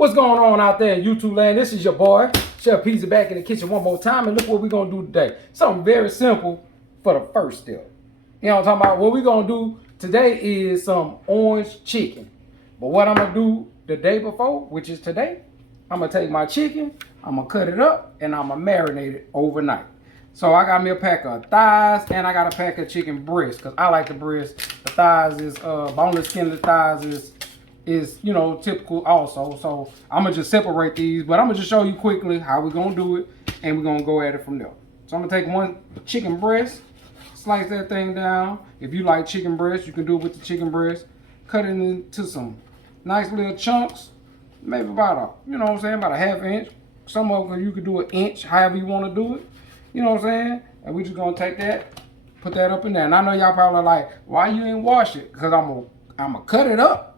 What's going on out there in YouTube land? This is your boy, Chef Peasy, back in the kitchen one more time. And look what we're going to do today. Something very simple for the first step. You know what I'm talking about? What we're going to do today is some orange chicken. But what I'm going to do the day before, which is today, I'm going to take my chicken, I'm going to cut it up, and I'm going to marinate it overnight. So I got me a pack of thighs, and I got a pack of chicken breast, because I like the breast. The thighs is, boneless skinless thighs is, you know, typical also. So I'm going to just separate these, but I'm going to just show you quickly how we're going to do it, and we're going to go at it from there. So I'm going to take one chicken breast, slice that thing down. If you like chicken breast, you can do it with the chicken breast. Cut it into some nice little chunks, maybe about a, you know what I'm saying, about a ½ inch. Some of them you could do an inch, however you want to do it. You know what I'm saying? And we just gonna take that, put that up in there. And I know y'all probably like, why you ain't wash it? Because I'm gonna cut it up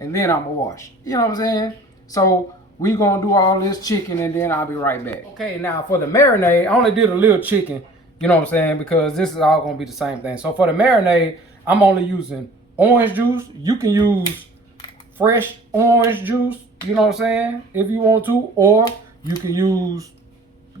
and then I'm gonna wash it. You know what I'm saying? So we gonna do all this chicken and then I'll be right back. Okay, now for the marinade, I only did a little chicken, you know what I'm saying? Because this is all gonna be the same thing. So for the marinade, I'm only using orange juice. You can use fresh orange juice, you know what I'm saying, if you want to, or you can use,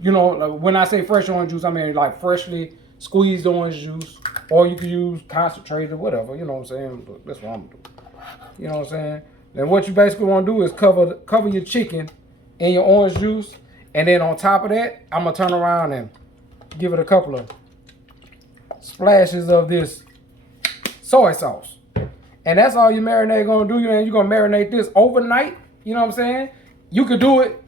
you know, like when I say fresh orange juice, I mean like freshly squeezed orange juice, or you can use concentrated or whatever, you know what I'm saying, but that's what I'm gonna do, you know what I'm saying. Then what you basically want to do is cover your chicken in your orange juice, and then on top of that, I'm gonna turn around and give it a couple of splashes of this soy sauce. And that's all your marinade gonna do. You're gonna marinate this overnight. You know what I'm saying? You could do it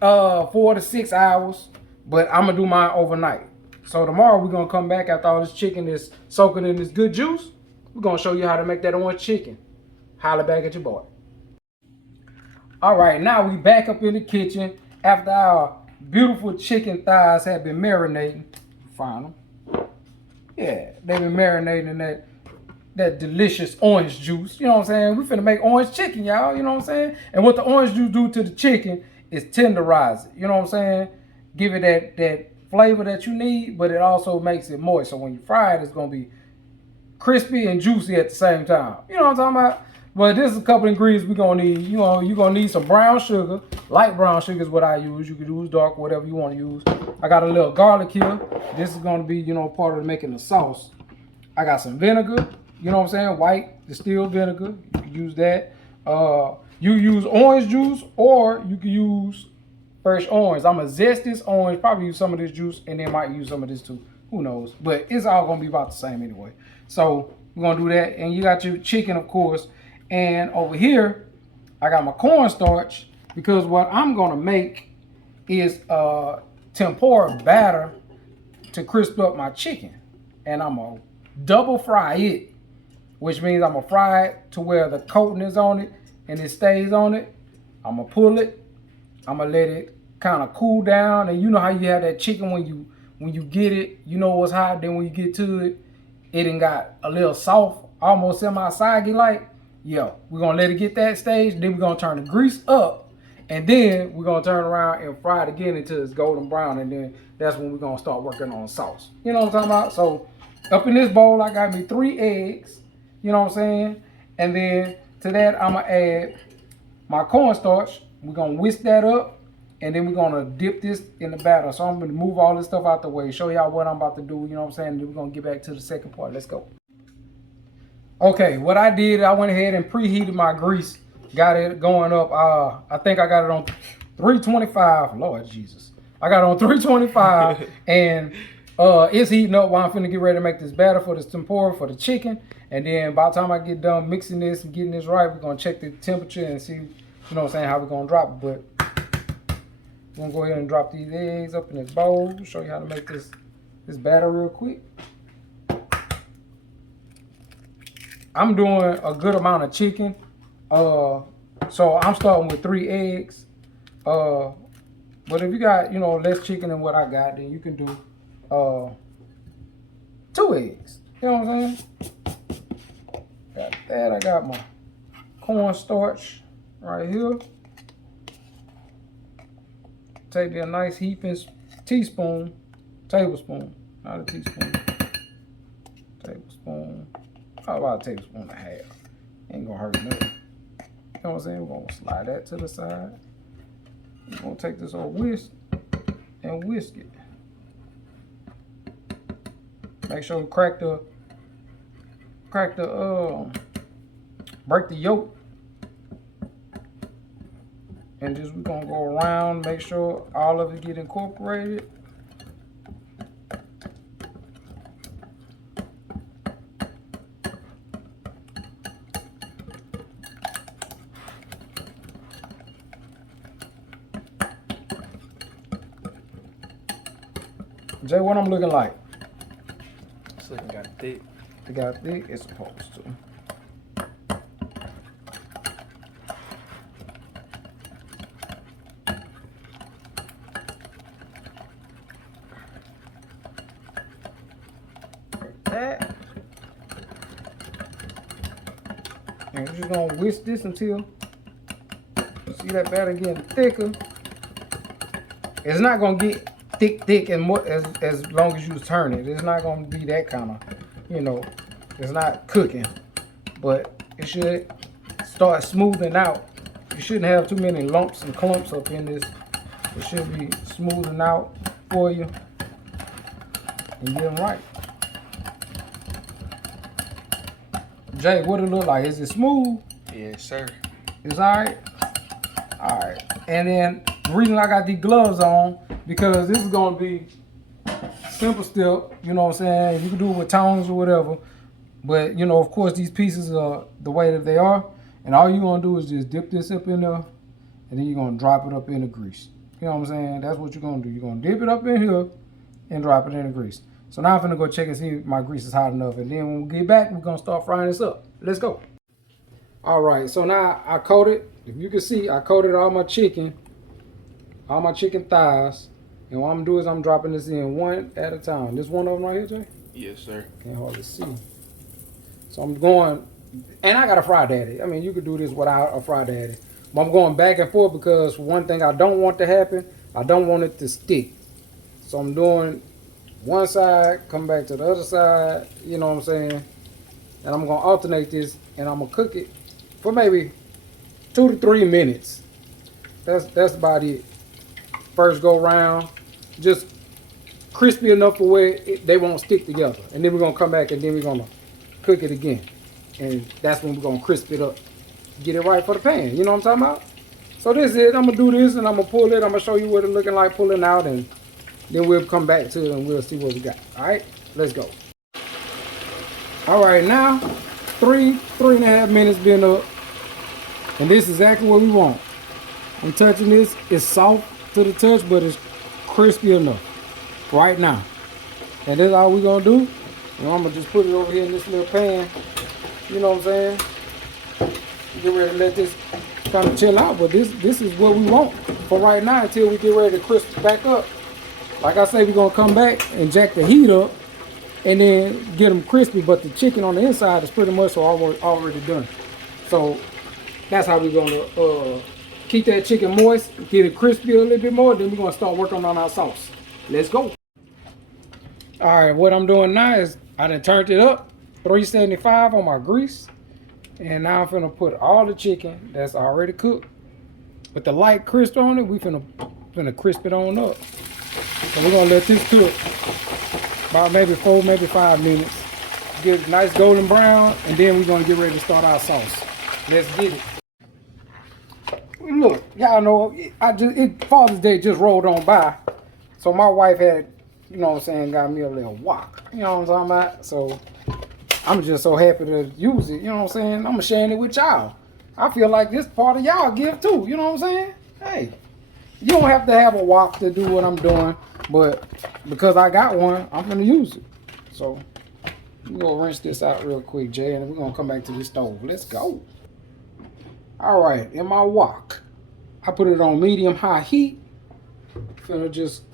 4 to 6 hours, but I'm gonna do mine overnight. So tomorrow we're gonna come back after all this chicken is soaking in this good juice. We're gonna show you how to make that orange chicken. Holla back at your boy. All right, now we back up in the kitchen after our beautiful chicken thighs have been marinating. Find them. Yeah, they've been marinating in that delicious orange juice. You know what I'm saying? We finna make orange chicken, y'all. You know what I'm saying? And what the orange juice do to the chicken is tenderize it. You know what I'm saying? Give it that flavor that you need, but it also makes it moist. So when you fry it, it's gonna be crispy and juicy at the same time. You know what I'm talking about? But this is a couple ingredients we're gonna need. You know, you're gonna need some brown sugar. Light brown sugar is what I use. You can use dark, whatever you want to use. I got a little garlic here. This is gonna be, you know, part of making the sauce. I got some vinegar. You know what I'm saying? White distilled vinegar. You can use that. You use orange juice, or you can use fresh orange. I'm gonna zest this orange, probably use some of this juice, and then might use some of this too. Who knows? But it's all gonna be about the same anyway. So we're gonna do that. And you got your chicken, of course. And over here, I got my cornstarch, because what I'm gonna make is tempura batter to crisp up my chicken. And I'm gonna double fry it, which means I'm gonna fry it to where the coating is on it and it stays on it. I'm gonna pull it. I'm gonna let it kind of cool down. And you know how you have that chicken when you get it, you know it's hot. Then when you get to it, it done got a little soft, almost semi-soggy like. Yeah, we're gonna let it get that stage. Then we're gonna turn the grease up, and then we're gonna turn around and fry it again until it's golden brown. And then that's when we're gonna start working on sauce. You know what I'm talking about? So up in this bowl, I got me 3 eggs. You know what I'm saying? And then to that, I'm gonna add my cornstarch. We're gonna whisk that up, and then we're gonna dip this in the batter. So I'm gonna move all this stuff out the way, show y'all what I'm about to do. You know what I'm saying? And then we're gonna get back to the second part. Let's go. Okay, what I did, I went ahead and preheated my grease. Got it going up. I think I got it on 325. Lord Jesus. I got it on 325, and it's heating up while I'm finna get ready to make this batter for this tempura for the chicken. And then by the time I get done mixing this and getting this right, we're gonna check the temperature and see, you know what I'm saying, how we're gonna drop it. But we're gonna go ahead and drop these eggs up in this bowl. Show you how to make this batter real quick. I'm doing a good amount of chicken. So I'm starting with 3 eggs. But if you got, you know, less chicken than what I got, then you can do 2 eggs. You know what I'm saying? Got that. I got my cornstarch right here. Take a nice heaping tablespoon, not a teaspoon, tablespoon. How about a tablespoon and a half? Ain't gonna hurt nothing. You know what I'm saying? We're gonna slide that to the side. We're gonna take this old whisk and whisk it. Make sure we break the yolk. And just we're gonna go around, make sure all of it get incorporated. Jay, what I'm looking like? It's looking got thick. It got thick, it's supposed to. Like that. And we're just gonna whisk this until you see that batter getting thicker. It's not gonna get thick and more as long as you turn it. It's not gonna be that kind of, you know, it's not cooking, but it should start smoothing out. You shouldn't have too many lumps and clumps up in this. It should be smoothing out for you and get them right. Jay, what it look like? Is it smooth? Yes, sir. It's alright? Alright. And then the reason I got these gloves on, because this is gonna be simple step, you know what I'm saying? You can do it with tongs or whatever. But you know, of course, these pieces are the way that they are. And all you're gonna do is just dip this up in there, and then you're gonna drop it up in the grease. You know what I'm saying? That's what you're gonna do. You're gonna dip it up in here and drop it in the grease. So now I'm gonna go check and see if my grease is hot enough. And then when we get back, we're gonna start frying this up. Let's go. All right, so now I coated, if you can see, I coated all my chicken thighs. And what I'm doing is I'm dropping this in one at a time. This one of them right here, Jay? Yes, sir. Can't hardly see. So I'm going, and I got a fry daddy. I mean, you could do this without a fry daddy. But I'm going back and forth because one thing I don't want to happen, I don't want it to stick. So I'm doing one side, come back to the other side, you know what I'm saying? And I'm gonna alternate this and I'm gonna cook it for maybe 2 to 3 minutes. That's about it. First go round, just crispy enough for where they won't stick together. And then we're gonna come back and then we're gonna cook it again. And that's when we're gonna crisp it up. Get it right for the pan, you know what I'm talking about? So this is it, I'm gonna do this and I'm gonna pull it, I'm gonna show you what it's looking like pulling out, and then we'll come back to it and we'll see what we got. All right, let's go. All right, now, 3.5 minutes been up, and this is exactly what we want. I'm touching this, it's soft to the touch, but it's crispy enough right now. And that's all we're gonna do. And I'm gonna just put it over here in this little pan, you know what I'm saying? Get ready to let this kind of chill out, but this is what we want for right now until we get ready to crisp back up. Like I say, we're gonna come back and jack the heat up and then get them crispy, but the chicken on the inside is pretty much already done. So that's how we're gonna keep that chicken moist, get it crispy a little bit more, then we're gonna start working on our sauce. Let's go. All right, what I'm doing now is I done turned it up, 375 on my grease. And now I'm finna put all the chicken that's already cooked with the light crisp on it. We finna crisp it on up. So we're gonna let this cook about maybe 4, maybe 5 minutes. Get a nice golden brown, and then we're gonna get ready to start our sauce. Let's get it. Look, y'all know, Father's Day just rolled on by. So my wife had, you know what I'm saying, got me a little wok. You know what I'm talking about? So I'm just so happy to use it, you know what I'm saying? I'm sharing it with y'all. I feel like this part of y'all give too, you know what I'm saying? Hey, you don't have to have a wok to do what I'm doing, but because I got one, I'm gonna use it. So we're gonna rinse this out real quick, Jay, and we're gonna come back to the stove. Let's go. All right, in my wok, I put it on medium-high heat. Finna just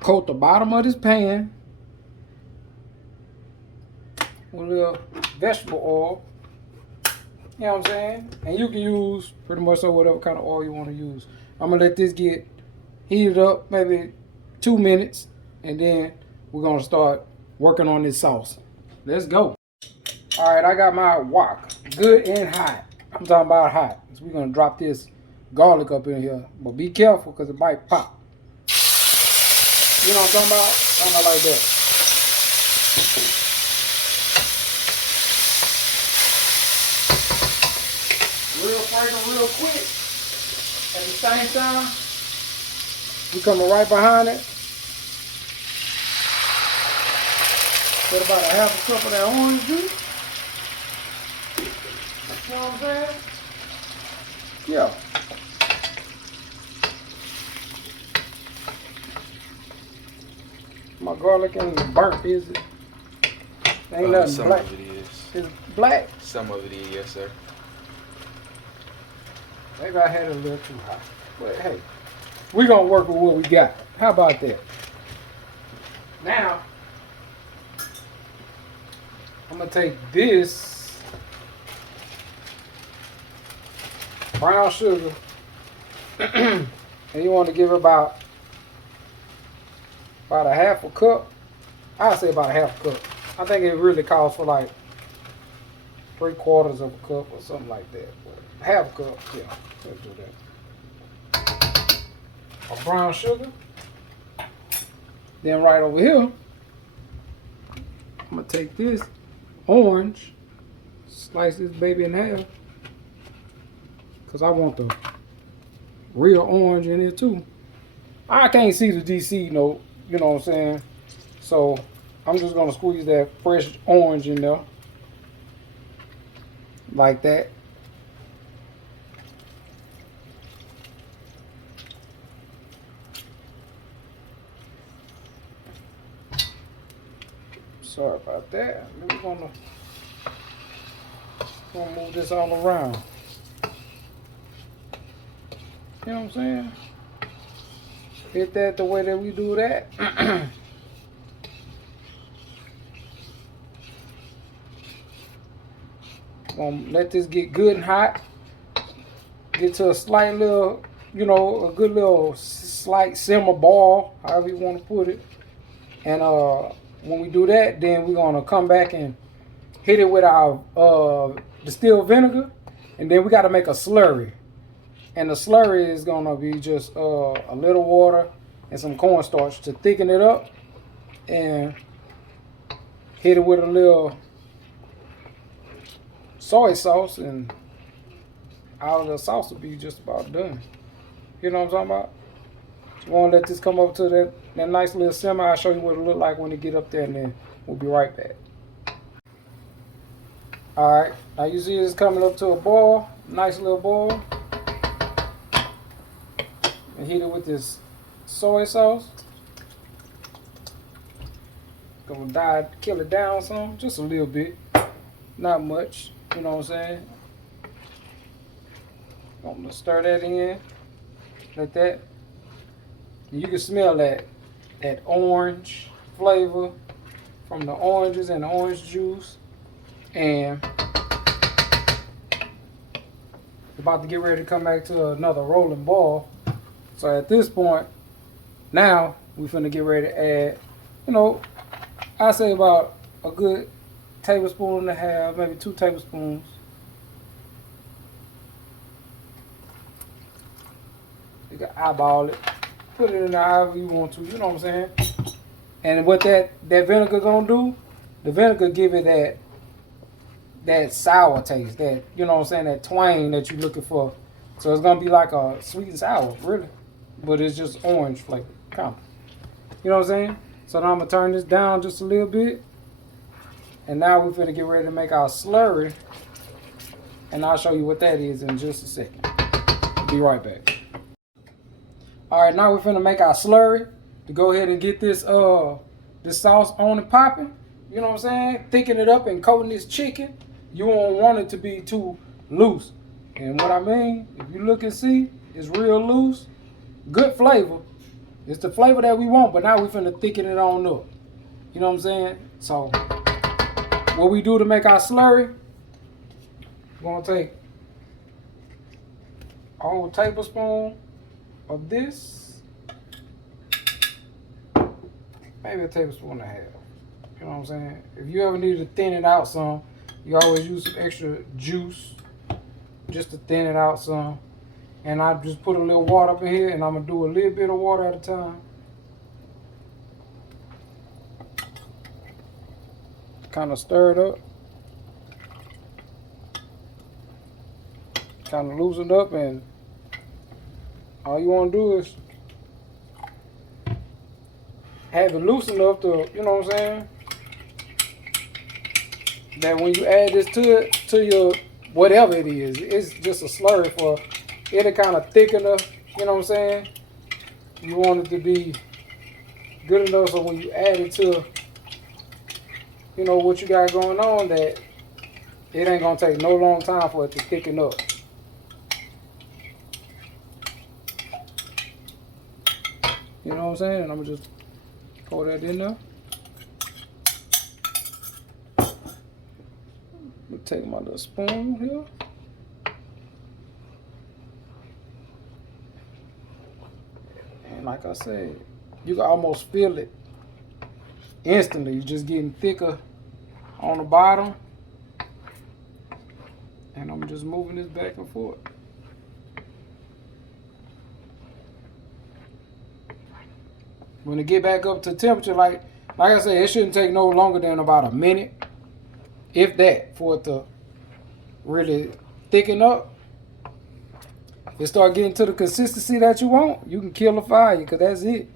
coat the bottom of this pan with a little vegetable oil. You know what I'm saying? And you can use pretty much whatever kind of oil you want to use. I'm gonna let this get heated up maybe 2 minutes, and then we're gonna start working on this sauce. Let's go. All right, I got my wok good and hot. I'm talking about hot. So we're gonna drop this garlic up in here, but be careful because it might pop. You know what I'm talking about? Something like that. Real fragrant, real quick. At the same time, we coming right behind it. Put about a half a cup of that orange juice. You know what I'm saying? Yeah. My garlic ain't burnt, is it? Ain't nothing some black. of it is. It's black. Some of it is, yes, sir. Maybe I had it a little too hot. But hey, we're gonna work with what we got. How about that? Now, I'm gonna take this brown sugar and you want to give it about a half a cup. I'd say about a half a cup. I think it really calls for like 3/4 of a cup or something like that. But half a cup, yeah, let's do that. Of brown sugar. Then right over here, I'm gonna take this orange, slice this baby in half, cause I want the real orange in it too. I can't see the DC note, you know what I'm saying? So I'm just gonna squeeze that fresh orange in there, like that. Sorry about that. We're gonna move this all around. You know what I'm saying? Hit that the way that we do that. Gonna let this get good and hot. Get to a slight little, you know, a good little slight simmer ball, however you want to put it. And when we do that, then we're gonna come back and hit it with our distilled vinegar, and then we got to make a slurry. And the slurry is gonna be just a little water and some cornstarch to thicken it up, and hit it with a little soy sauce, and all the sauce will be just about done. You know what I'm talking about? You want to let this come up to that nice little simmer. I'll show you what it look like when it get up there, and then we'll be right back. All right, now you see it's coming up to a boil, nice little boil. And hit it with this soy sauce. Gonna kill it down some, just a little bit, not much. You know what I'm saying? I'm gonna stir that in, like that. You can smell that orange flavor from the oranges and the orange juice. And about to get ready to come back to another rolling ball. So at this point, now we finna get ready to add, you know, I say about a good tablespoon and a half, maybe 2 tablespoons. You can eyeball it, put it in there however you want to, you know what I'm saying? And what that vinegar gonna do, the vinegar give it that sour taste, that, you know what I'm saying, that twang that you're looking for. So it's gonna be like a sweet and sour, really. But it's just orange flavor, kind of. You know what I'm saying? So now I'm gonna turn this down just a little bit. And now we're finna get ready to make our slurry. And I'll show you what that is in just a second. Be right back. All right, now we're finna make our slurry to go ahead and get this this sauce on and popping. You know what I'm saying? Thicken it up and coating this chicken. You won't want it to be too loose. And what I mean, if you look and see, it's real loose. Good flavor. It's the flavor that we want, but now we're finna thicken it on up. You know what I'm saying? So, what we do to make our slurry, we're gonna take a whole tablespoon of this, maybe a tablespoon and a half. You know what I'm saying? If you ever need to thin it out some, you always use some extra juice. just to thin it out some. And I just put a little water up in here, and I'm gonna do a little bit of water at a time. Kind of stir it up. Kind of loosen it up, and all you want to do is have it loose enough to, you know what I'm saying, that when you add this to your whatever it is, it's just a slurry for it to kind of thicken up, you know what I'm saying? You want it to be good enough so when you add it to, you know, what you got going on, that it ain't gonna take no long time for it to thicken up. You know what I'm saying? And I'm gonna just pour that in there. I'm gonna take my little spoon here. And like I said, you can almost feel it instantly. You're just getting thicker on the bottom. And I'm just moving this back and forth. When it get back up to temperature, like I said, it shouldn't take no longer than about a minute, if that, for it to really thicken up. It start getting to the consistency that you want, you can kill the fire, because that's it.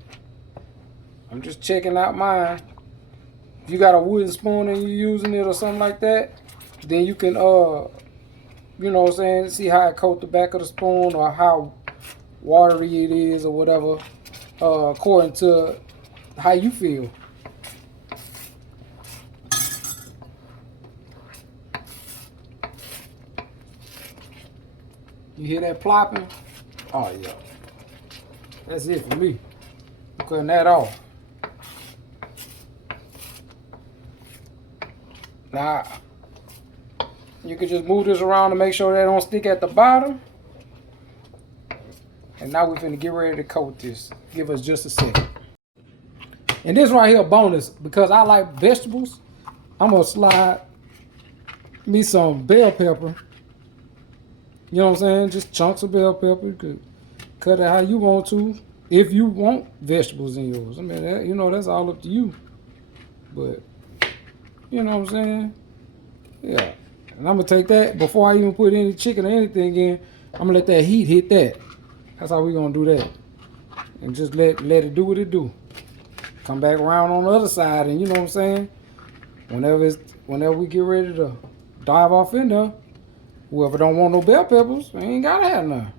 I'm just checking out mine. If you got a wooden spoon and you're using it or something like that, then you can, you know what I'm saying, see how it coat the back of the spoon or how watery it is or whatever, according to how you feel. You hear that plopping? Oh yeah. That's it for me. I'm cutting that off. Now, you can just move this around to make sure they don't stick at the bottom. And now we're finna get ready to coat this. Give us just a second. And this right here, bonus, because I like vegetables, I'm gonna slide me some bell pepper. You know what I'm saying? Just chunks of bell pepper. You could cut it how you want to, if you want vegetables in yours. I mean, that, you know, that's all up to you. But, you know what I'm saying? Yeah. And I'm gonna take that before I even put any chicken or anything in. I'm gonna let that heat hit that. That's how we gonna do that. And just let it do what it do. Come back around on the other side, and you know what I'm saying? Whenever we get ready to dive off in there, whoever don't want no bell peppers, they ain't gotta have none.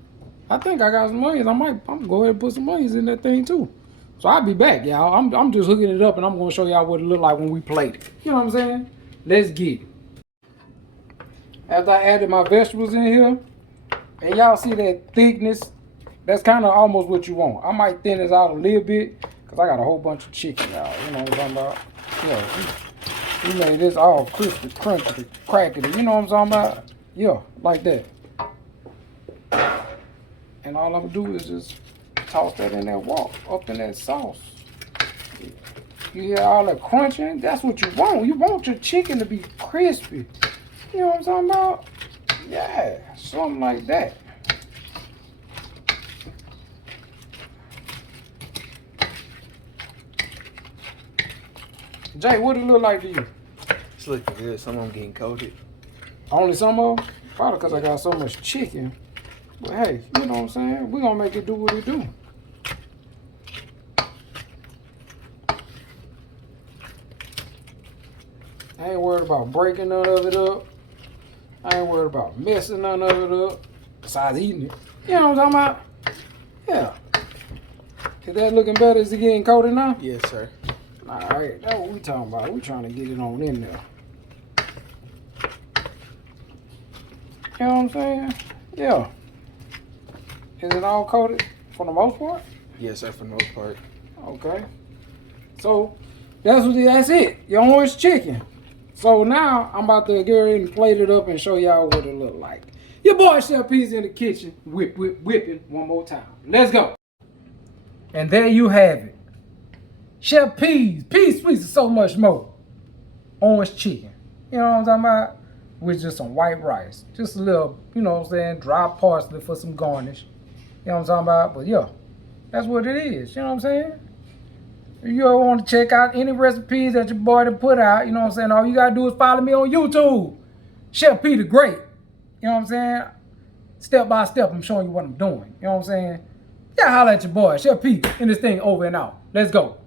I think I got some onions. I'm gonna go ahead and put some onions in that thing too. So I'll be back, y'all. I'm just hooking it up, and I'm gonna show y'all what it look like when we plate it. You know what I'm saying? Let's get it. After I added my vegetables in here, and y'all see that thickness, that's kind of almost what you want. I might thin this out a little bit, because I got a whole bunch of chicken, y'all. You know what I'm talking about? Yeah, we made this all crispy, crunchy, crackety. You know what I'm talking about? Yeah, like that. And all I'm gonna do is just toss that in that wok, up in that sauce. You hear all that crunching? That's what you want. You want your chicken to be crispy. You know what I'm talking about? Yeah, something like that. Jay, what it look like to you? It's looking good. Some of them getting coated. Only some of them? Probably because I got so much chicken. But hey, you know what I'm saying? We're going to make it do what it do. I ain't worried about breaking none of it up. I ain't worried about messing none of it up. Besides eating it. You know what I'm talking about? Yeah. Is that looking better? Is it getting coated now? Yes, sir. Alright, that's what we talking about. We trying to get it on in there. You know what I'm saying? Yeah. Is it all coated for the most part? Yes, sir, for the most part. Okay. So that's it. Your orange chicken. So now I'm about to get ready and plate it up and show y'all what it look like. Your boy Chef P's in the kitchen, whipping one more time. Let's go. And there you have it. Chef P's, P's Sweets, and so much more. Orange chicken. You know what I'm talking about? with just some white rice. Just a little, you know what I'm saying, dry parsley for some garnish. You know what I'm talking about? But yeah, that's what it is. You know what I'm saying? If you ever want to check out any recipes that your boy done put out, you know what I'm saying, all you gotta do is follow me on YouTube. Chef P the Great. You know what I'm saying? Step by step, I'm showing you what I'm doing. You know what I'm saying? Yeah, holla at your boy, Chef P, in this thing over and out. Let's go.